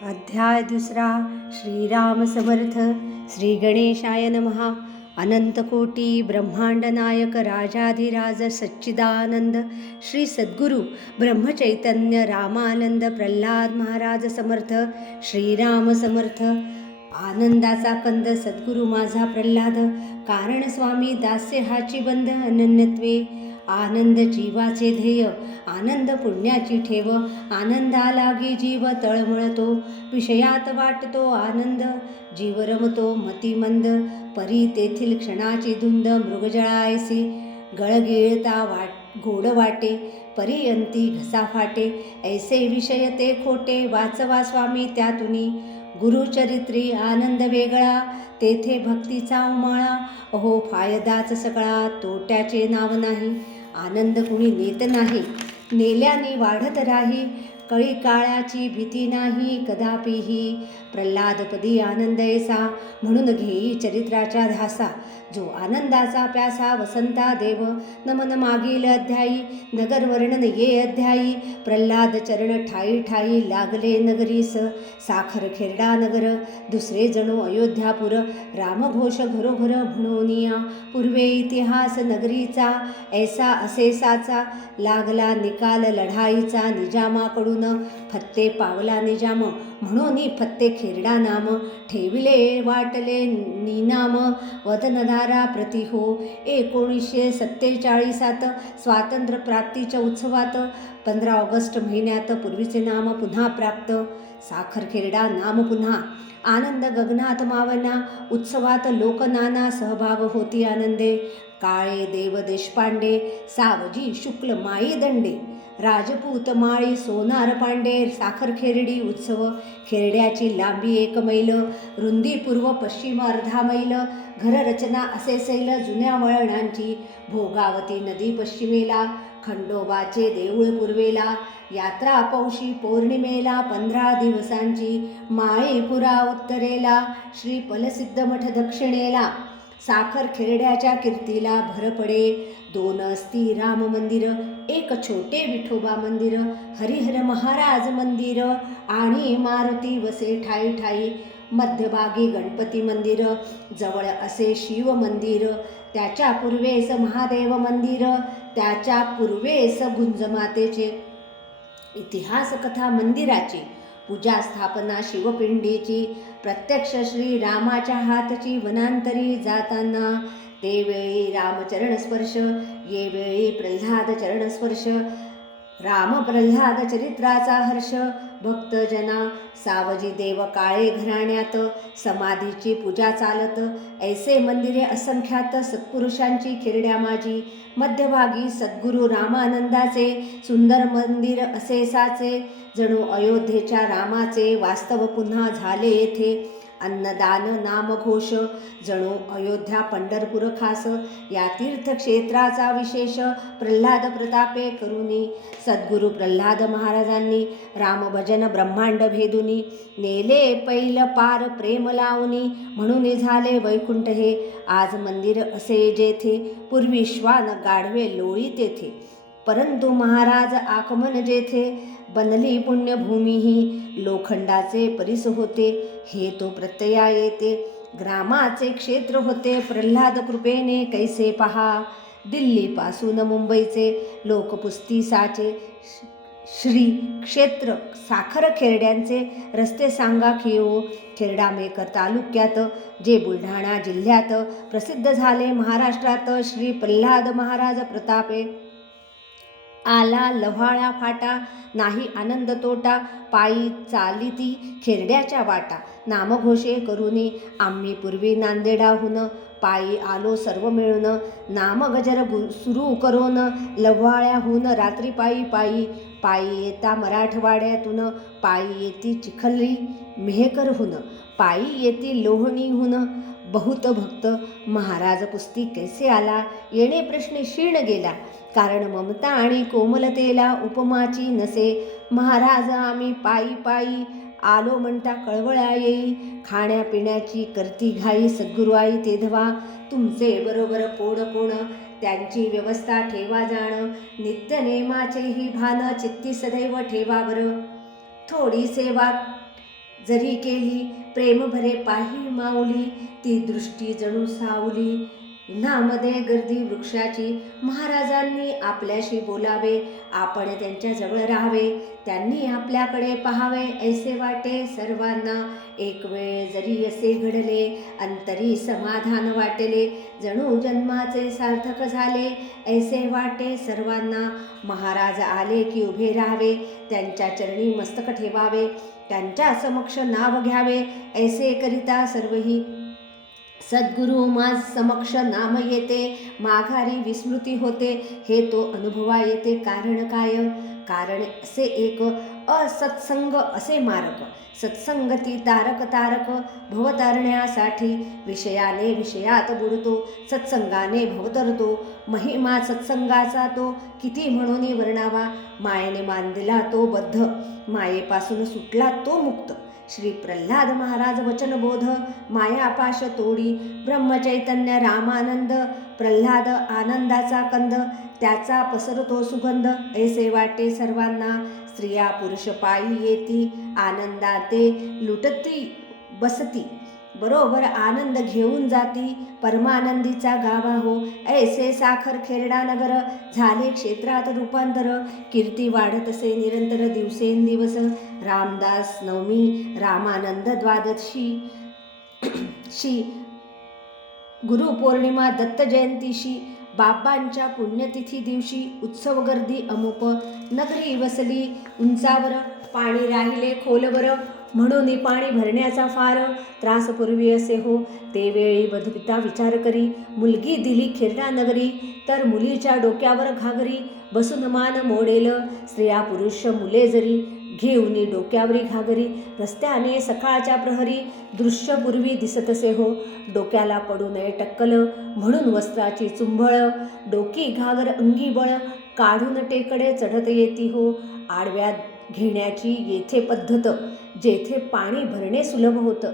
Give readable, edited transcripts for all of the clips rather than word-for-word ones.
अध्याय दुसरा. श्रीराम समर्थ. श्री गणेशाय नमः. अनंतकोटी ब्रह्मांड नायक राजाधिराज सच्चिदानंद श्री सद्गुरु ब्रह्मचैतन्य रामानंद प्रल्हाद महाराज समर्थ. श्रीराम समर्थ. आनंदाचा कंद सद्गुरु माझा प्रल्हाद, कारण स्वामी दास्य हाची बंध अनन्यत्वे. आनंद जीवाचे ध्येय, आनंद पुण्याची ठेव, आनंदा लागी जीव तळमळतो, विषयात वाटतो आनंद, जीव रमतो मतिमंद, परी तेथील क्षणाची धुंद मृगजळायसी, गळगिळता गोड वाटे, परियंती घसा फाटे, ऐसे विषय ते खोटे, वाचवा स्वामी त्यातुनी, गुरुचरित्री आनंद वेगळा, तेथे भक्तीचा उमाळा, अहो फायदाच सगळा, तोट्याचे नाव नाही, आनंद कुणी नेत नाही, नेल्याने वाढत राही, कळी काळाची भीती नाही कदापिही, प्रल्हादपदी आनंद ऐसा, म्हणून घेई चरित्राच्या ध्यासा, जो आनंदाचा प्यासा वसंता देव, नमन मागील अध्यायी, नगर वर्णन ये अध्यायी, प्रल्हाद चरण ठाई ठाई लागले नगरीस, साखर खेरडा नगर, दुसरे जणू अयोध्यापुर, रामघोष घरोघर म्हणूनिया, पूर्वे इतिहास नगरीचा, ऐसा असेसाचा, लागला निकाल लढाईचा, निजामाकडून फत्ते पावला निजाम, म्हणून फत्ते खेरडा नाम, ठेविले वाटले निनाम, वदनदारा प्रति हो. 1947 स्वातंत्र्य प्राप्तीच्या उत्सवात 15 ऑगस्ट महिन्यात पूर्वीचे नाम पुन्हा प्राप्त, साखर खेरडा नाम पुन्हा, आनंद गगनात मावना, उत्सवात लोकनाना सहभाग होती आनंदे, काळे देव देशपांडे, सावजी शुक्ल माई दंडे, राजपूत माळी सोनार पांडे, साखर खेरडी उत्सव, खेरड्याची लांबी 1 मैल, रुंदी पूर्व पश्चिम अर्धा मैल, घररचना असे सैल जुन्या वळणांची, भोगावती नदी पश्चिमेला, खंडोबाचे देऊळ पूर्वेला, यात्रा पौषी पौर्णिमेला 15 दिवसांची, माळीपुरा उत्तरेला, श्री फलसिद्ध मठ दक्षिणेला, साखर खेरड्याच्या कीर्तीला भर पडे, 2 असती राम मंदिर, 1 छोटे विठोबा मंदिर, हरिहर महाराज मंदिर आणि मारुती वसे ठाई ठाई, मध्यभागी गणपती मंदिर, जवळ असे शिव मंदिर, त्याच्या पूर्वेस महादेव मंदिर, त्याच्या पूर्वेस गुंजमातेचे, इतिहास कथा मंदिराची, पूजा स्थापना शिवपिंडीची, प्रत्यक्ष श्री रामाच्या हातची वनांतरी जाताना, ते वेळी रामचरण स्पर्श, ये वेळी प्रल्हाद चरण स्पर्श, राम प्रल्हाद चरित्राचा हर्ष, भक्तजना, सावजी देव काळे घराण्यात, समाधीची पूजा चालत, ऐसे मंदिरे असंख्यात, सत्पुरुषांची खेरड्या माझी, मध्यभागी सद्गुरू रामानंदाचे सुंदर मंदिर असेसाचे, जणू अयोध्येच्या रामाचे वास्तव पुन्हा झाले येथे, अन्नदान नामघोष, जणू अयोध्या पंढरपूर खास, या तीर्थक्षेत्राचा विशेष, प्रल्हाद प्रतापे करुनी, सद्गुरू प्रल्हाद महाराजांनी, रामभजन ब्रह्मांड भेदुनी, नेले पैल पार प्रेम लावणी, म्हणून झाले वैकुंठ हे, आज मंदिर असे जेथे, पूर्वी श्वान गाढवे लोळी तेथे, परंतु महाराज आगमन जेथे, बनली पुण्यभूमी ही, लोखंडाचे परिस होते, हे तो प्रत्यया येते, ग्रामाचे क्षेत्र होते, प्रल्हाद कृपेने कैसे पहा, दिल्लीपासून मुंबईचे लोकपुस्तिसाचे श्री क्षेत्र, साखर खेरड्यांचे रस्ते सांगा खिओ, खेरडामेकर तालुक्यात, जे बुलढाणा जिल्ह्यात प्रसिद्ध झाले महाराष्ट्रात, श्री प्रल्हाद महाराज प्रतापे, आला लव्हाळा फाटा, नाही आनंद तोटा, पायी चालिती खेरड्याच्या वाटा, नामघोषे करुनी, आम्ही पूर्वी नांदेडाहून, पायी आलो सर्व मिळून, नामगजर सुरू करून, लव्हाळ्याहून रात्री पायी पायी, पायी येता मराठवाड्यातून, पायी येती चिखली मेहकरहून, पायी येती लोहणीहून, बहुत भक्त, महाराज पुस्ती कैसे आला, येणे प्रश्न क्षीण गेला, कारण ममता आणि कोमलतेला उपमाची नसे, महाराज आम्ही पायी पायी आलो म्हणता कळवळा येई, खाण्यापिण्याची करती घाई, सद्गुरू आई तेधवा, तुमचे बरोबर कोण कोण, त्यांची व्यवस्था ठेवा जाण, नित्यनेमाचेही भान चित्ती सदैव ठेवा बर, थोडी सेवा जरी केली प्रेम भरे पाही माऊली, ती दृष्टी जणू सावली. उन्हामध्ये गर्दी वृक्षाची, महाराजांनी आपल्याशी बोलावे, आपण त्यांच्या जवळ राहावे, त्यांनी आपल्याकडे पाहावे, ऐसे वाटे सर्वांना. एक वेळ जरी असे घडले, अंतरी समाधान वाटले, जणू जन्माचे सार्थक झाले, ऐसे वाटे सर्वांना. महाराज आले की उभे राहावे, त्यांच्या चरणी मस्तक ठेवावे, त्यांच्या समक्ष नाव घ्यावे, ऐसे करिता सर्वही. सद्गुरु माझ समक्ष नाम येते, माघारी विस्मृती होते, हे तो अनुभवा येते. कारण काय? कारण असे एक असत्संग असे मारक, सत्संगती तारक तारक. भव तारण्यासाठी विषयाने विषयात बुडतो, सत्संगाने भव तरतो. महिमा सत्संगाचा तो किती म्हणून वर्णावा, मायेने बांधला तो बद्ध, मायेपासून सुटला तो मुक्त. श्री प्रल्हाद महाराज वचनबोध, मायापाश तोडी, ब्रह्मचैतन्य रामानंद. प्रल्हाद आनंदाचा कंद, त्याचा पसरतो सुगंध, ऐसे वाटे सर्वांना. स्त्रिया पुरुष पायी येती, आनंदाते लुटती बसती, बरोबर आनंद घेऊन जाती, परमानंदीचा गावा हो. ऐसे साखर खेरडा नगर, झाले क्षेत्रात रूपांतर, कीर्ती वाढत असे निरंतर दिवसेंदिवस. रामदास नवमी, रामानंद द्वादशी शी, गुरुपौर्णिमा दत्त जयंतीशी, बाबांच्या पुण्यतिथी दिवशी उत्सव गर्दी अमुप. नगरी वसली उंचावर, पाणी राहिले खोलवर, म्हणून पाणी भरण्याचा फार त्रास पूर्वी असे हो. ते वेळी वधूपिता विचार करी, मुलगी दिली खेरडा नगरी, तर मुलीच्या डोक्यावर घागरी, बसून मान मोडेल. स्त्रिया पुरुष मुले जरी, घेऊनी डोक्यावरी घागरी, रस्त्याने सकाळच्या प्रहरी, दृश्य पूर्वी दिसत असे हो. डोक्याला पडू नये टक्कल, म्हणून वस्त्राची चुंबळ, डोकी घागर अंगी बळ, काढून टेकडे चढत येती हो. आडव्या घेण्याची येथे पद्धत, जेथे पाणी भरणे सुलभ होतं,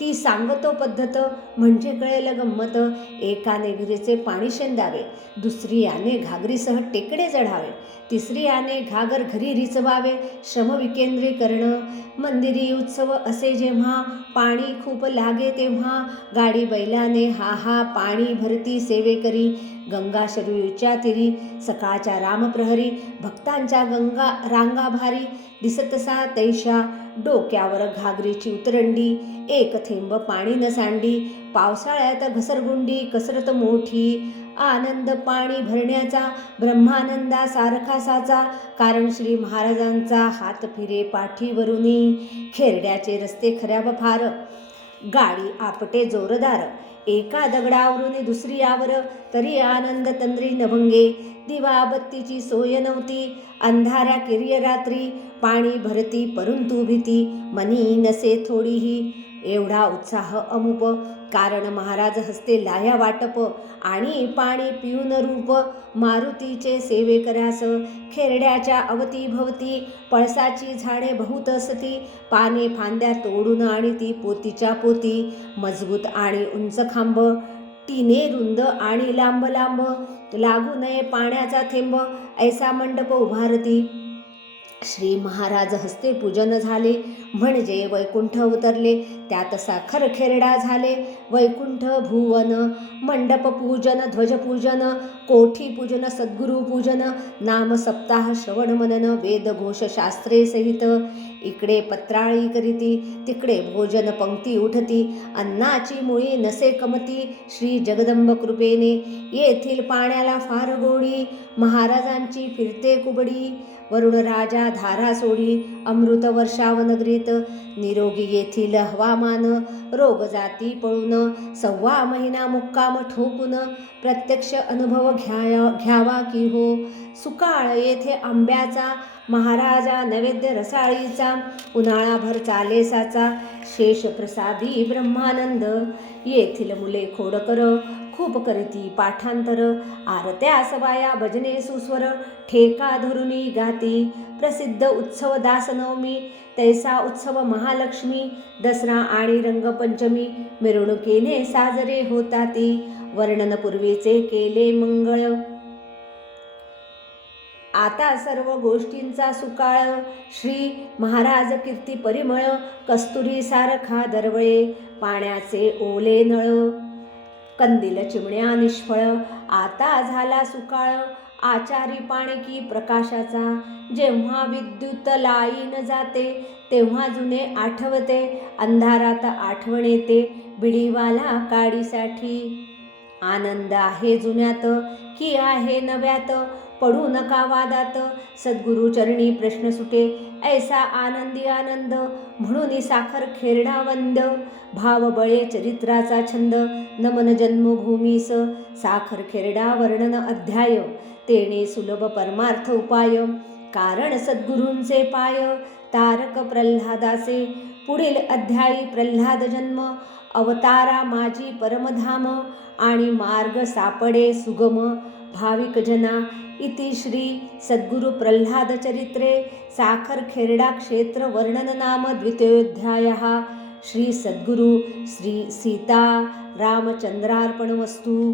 ती सांगतो पद्धत, म्हणजे कळेल गंमत. एकाने विहिरीचे पाणी शेंदावे, दुसरी याने घागरीसह टेकडे चढावे, तिसरी याने घागर घरी रिचवावे. श्रम विकेंद्रीकरण. मंदिरी उत्सव असे जेव्हा, पाणी खूप लागे तेव्हा, गाडी बैलाने हा हा पाणी भरती सेवेकरी. गंगा शरयूच्या तिरी, सकाळच्या रामप्रहरी, भक्तांच्या गंगा रांगा भारी, दिसतसा तैशा, डोक्यावर घागरीची उतरंडी, एक थेंब पाणी न सांडी, पावसाळ्यात घसरगुंडी कसरत मोठी. आनंद पाणी भरण्याचा, ब्रह्मानंदा सारखा साचा, कारण श्री महाराजांचा हात फिरे पाठीवरुनी. खेरड्याचे रस्ते खऱ्याब फार, गाडी आपटे जोरदार, एका दगडावरून दुसरी यावर, तरी आनंद तंद्री नभंगे. दिवाबत्तीची सोय नव्हती, अंधाऱ्या किर्य रात्री, पाणी भरती परंतु भीती, मनी नसे थोडीही. एवढा उत्साह अमुप, कारण महाराज हस्ते लाया वाटप, आणि पाणी पिऊन रूप, मारुतीचे सेवे करास. खेरड्याच्या अवतीभवती, पळसाची झाडे बहुत असती, पाने फांद्या तोडून आणि ती पोतीच्या पोती, मजबूत आणि उंच खांब, टीने रुंद आणि लांब लांब, लागू नये पाण्याचा थेंब, ऐसा मंडप उभारती. श्री महाराज हस्ते पूजन झाले, म्हणजे वैकुंठ उतरले, त्यात साखर खेरडा झाले. वैकुंठ भुवन, मंडप पूजन, ध्वजपूजन, कोठी पूजन, सद्गुरु पूजन, नाम सप्ताह, श्रवण मनन, वेद घोष शास्त्रे सहित. इकडे पत्राळी करीती, तिकडे भोजन पंक्ती उठती, अन्नाची मुळी नसे कमती. श्री जगदंब कृपेने येथील पाण्याला फार गोडी, महाराजांची फिरते कुबडी. वरुण राजा धारा सोडी, अमृत वर्षाव नगरीत, निरोगी येथील हवामान, रोग जाती पळून, 1.25 महिना मुक्काम ठोकून, प्रत्यक्ष अनुभव घ्यावा की हो. सुकाळ येथे आंब्याचा, महाराजा नैवेद्य रसाळीचा, उन्हाळाभर चालेसाचा, शेष प्रसादी ब्रह्मानंद. येथील मुले खोडकर, खूप करती पाठांतर, आरत्या सवाया भजने सुस्वर, ठेका धरुनी गाती. प्रसिद्ध उत्सव दासनवमी, तैसा उत्सव महालक्ष्मी, दसरा आणि रंगपंचमी, मिरवणुकीने साजरे होताती. वर्णन पूर्वीचे केले मंगळ. आता सर्व गोष्टींचा सुकाळ, श्री महाराज कीर्ती परिमळ, कस्तुरी सारखा दरवळे, पाण्याचे ओले नळ, कंदील चिमण्या निष्फळ, आता झाला सुकाळ, आचारी पाणकी प्रकाशाचा, जेव्हा विद्युत लाईन जाते तेव्हा जुने आठवते, अंधारात आठवण येते बिडीवाला काडीसाठी. आनंद आहे जुन्यात की आहे नव्यात, पडू नका वादात, सद्गुरु चरणी प्रश्न सुटे, ऐसा आनंदी आनंद, म्हणून साखर खेरडा वंद, भाव बळे चरित्राचा छंद, नमन जन्मभूमीस, साखर खेरडा वर्णन अध्याय, तेने सुलभ परमार्थ उपाय, कारण सद्गुरूंचे पाय, तारक प्रल्हादाचे, पुढील अध्यायी प्रल्हाद जन्म, अवतारा माझी परमधाम, आणि मार्ग सापडे सुगम, भाविक जना. इति श्री सद्गुरु प्रल्हाद चरित्रे साखर खेरडा क्षेत्र वर्णन नाम द्वितीयोऽध्यायः. श्री सद्गुरु श्री सीता रामचंद्रार्पणमस्तु.